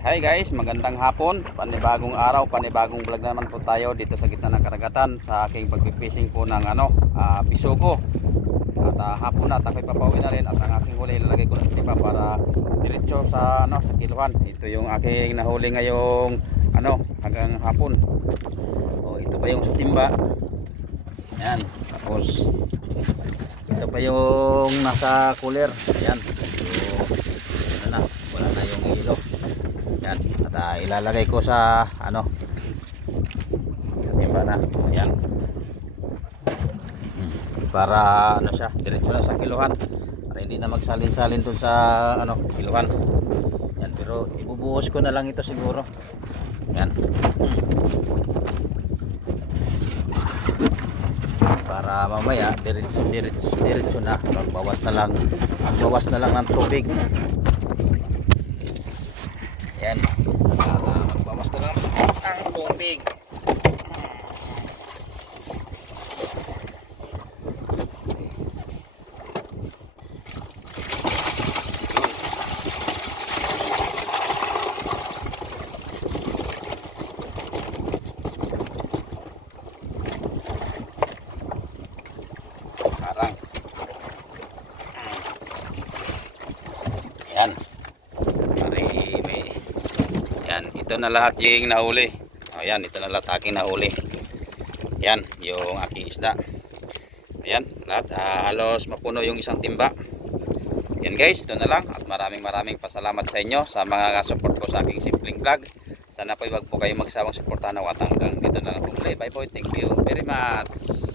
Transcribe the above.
Hi guys, magandang hapon. Panibagong araw, panibagong vlog naman po tayo dito sa gitna ng karagatan sa aking pagpipishing po ng bisugo. At hapon na ako'y papauwi na rin at ang aking huli ilalagay ko na sa tipa para diretso sa sa kiluhan. Ito yung aking nahuli ngayong hanggang hapon. Oh, ito pa yung sa timba. Ayan, tapos ito pa yung nasa cooler. Ayan. So, na, wala na yung ilo. Yan, at ilalagay ko sa sa timba na. Ayan. Para siya, diretso na sa kiluhan. Para hindi na magsalin-salin dun sa kiluhan. Yan, pero ibubuhos ko na lang ito siguro. Yan. Para mamaya diretso na, magbawas na lang ng tubig. Yan, magbawas na lang ang tubig. Parang yan. Yan, ito na lahat yung nahuli. Ayan, ito na lahat aking nahuli. Yan, yung aking isda. Ayan, lahat halos mapuno yung isang timba. Yan guys, ito na lang. At maraming pasalamat sa inyo sa mga support ko sa aking simpleng vlog. Sana po wag po kayo magsawang suportahan ako at hanggang dito na lang po. Bye po, thank you very much.